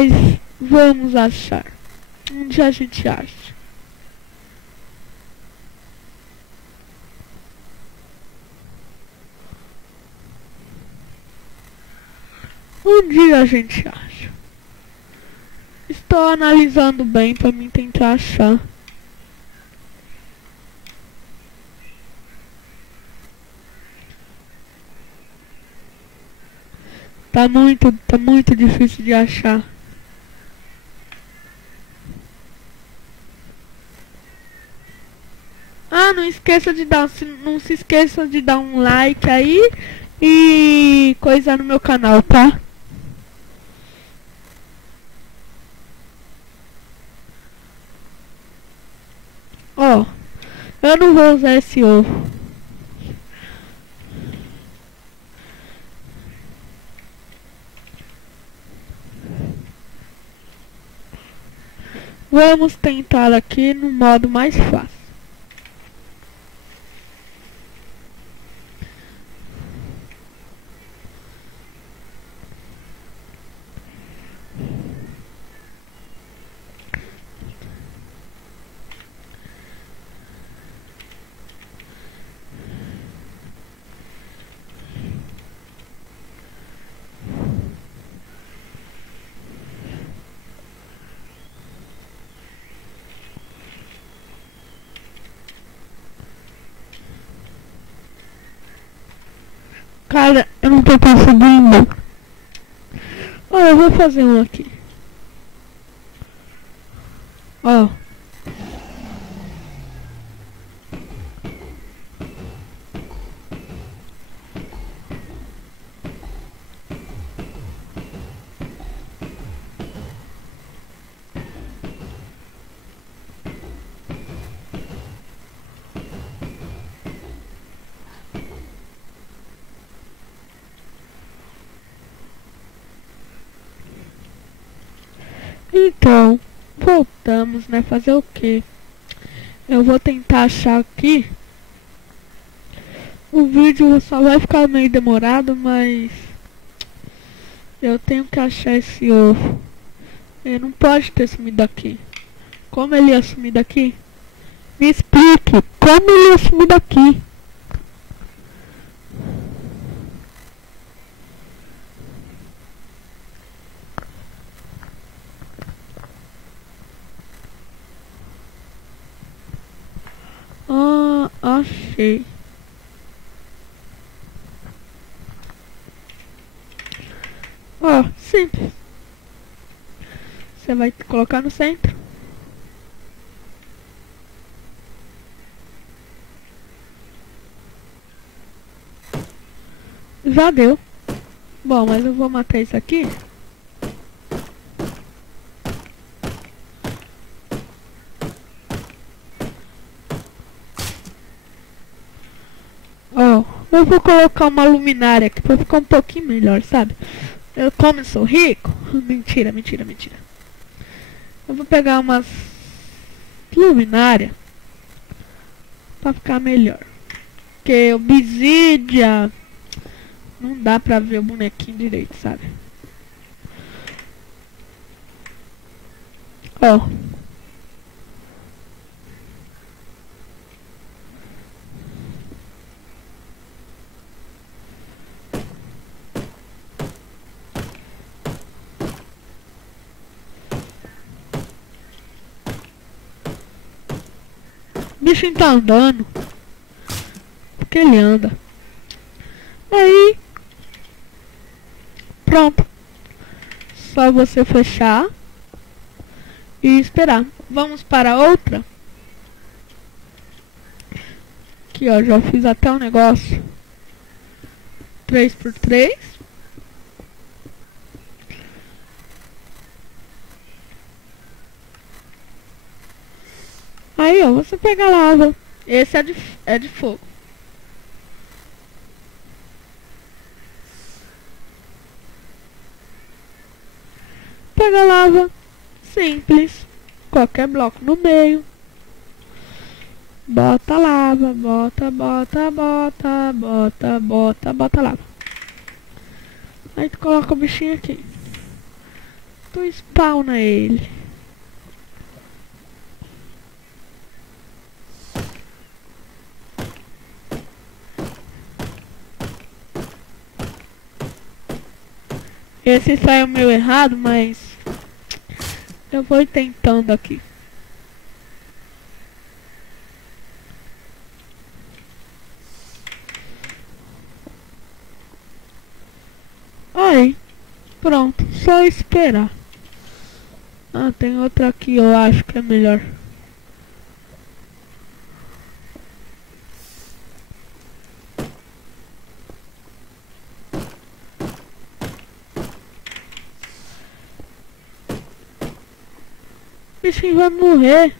Mas vamos achar. Onde a gente acha? Onde a gente acha? Estou analisando bem para mim tentar achar. Tá muito difícil de achar. Ah, não se esqueça de dar um like aí e coisa no meu canal, tá? Ó, eu não vou usar esse ovo. Vamos tentar aqui no modo mais fácil. Cara, eu não tô conseguindo. Ó, eu vou fazer um aqui. Ó. Então, voltamos, né? Fazer o quê? Eu vou tentar achar aqui. O vídeo só vai ficar meio demorado, mas eu tenho que achar esse ovo. Ele não pode ter sumido aqui. Como ele ia sumir daqui? Me explique, como ele ia sumir daqui? Ah, achei. Ó, simples. Você vai colocar no centro. Já deu. Bom, mas eu vou matar isso aqui. Ó, eu vou colocar uma luminária aqui pra ficar um pouquinho melhor, sabe? Como eu sou rico. Mentira. Eu vou pegar umas luminárias pra ficar melhor. Porque obsidian não dá pra ver o bonequinho direito, sabe? Ó. O bichinho tá andando. Porque ele anda. Aí. Pronto. Só você fechar. E esperar. Vamos para outra. Aqui, ó. Já fiz até um negócio. 3x3. Aí, ó. Você pega a lava. Esse é de fogo. Pega a lava. Simples. Qualquer bloco no meio. Bota lava. Bota lava. Aí tu coloca o bichinho aqui. Tu spawna ele. Esse saiu meio errado, mas eu vou tentando aqui. Aí, pronto, só esperar. Ah, tem outra aqui, eu acho que é melhor. O bichinho vai morrer.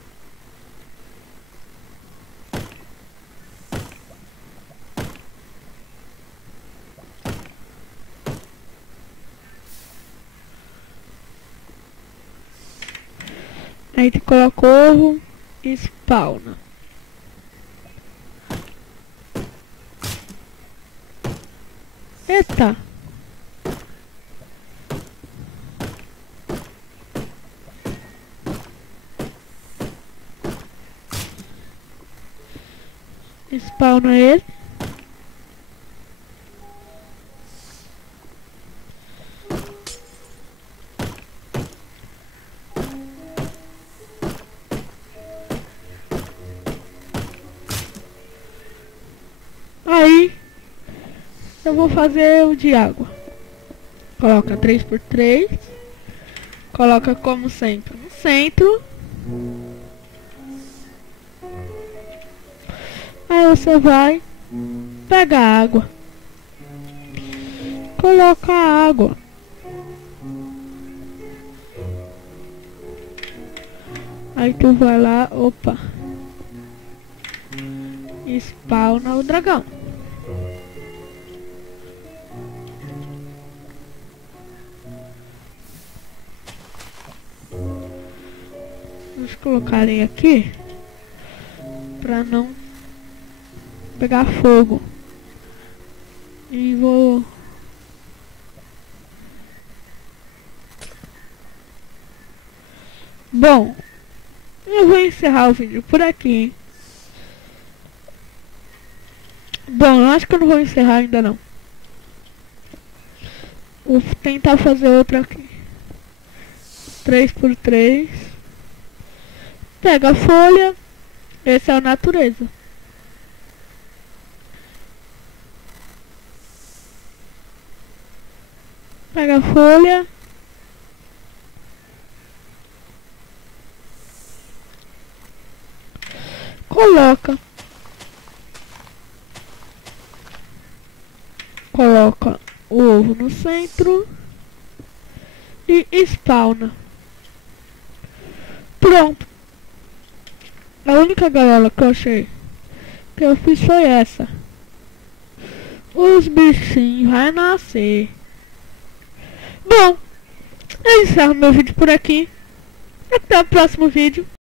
Aí tu coloca ovo e spawna. Eita. Spawna ele. Aí eu vou fazer o de água. Coloca 3x3. Coloca como sempre no centro. Aí você vai pegar a água. Coloca a água. Aí tu vai lá, opa. Spawna o dragão. Vamos colocar ele aqui pra não pegar fogo. E vou bom, eu vou encerrar o vídeo por aqui, hein? Bom, eu acho que eu não vou encerrar ainda não. Vou tentar fazer outra aqui. 3x3. Pega a folha. Esse é a natureza. Pega a folha. Coloca. Coloca o ovo no centro. E spawna. Pronto. A única gaiola que eu achei que eu fiz foi essa. Os bichinhos vão nascer. Bom, eu encerro meu vídeo por aqui. Até o próximo vídeo.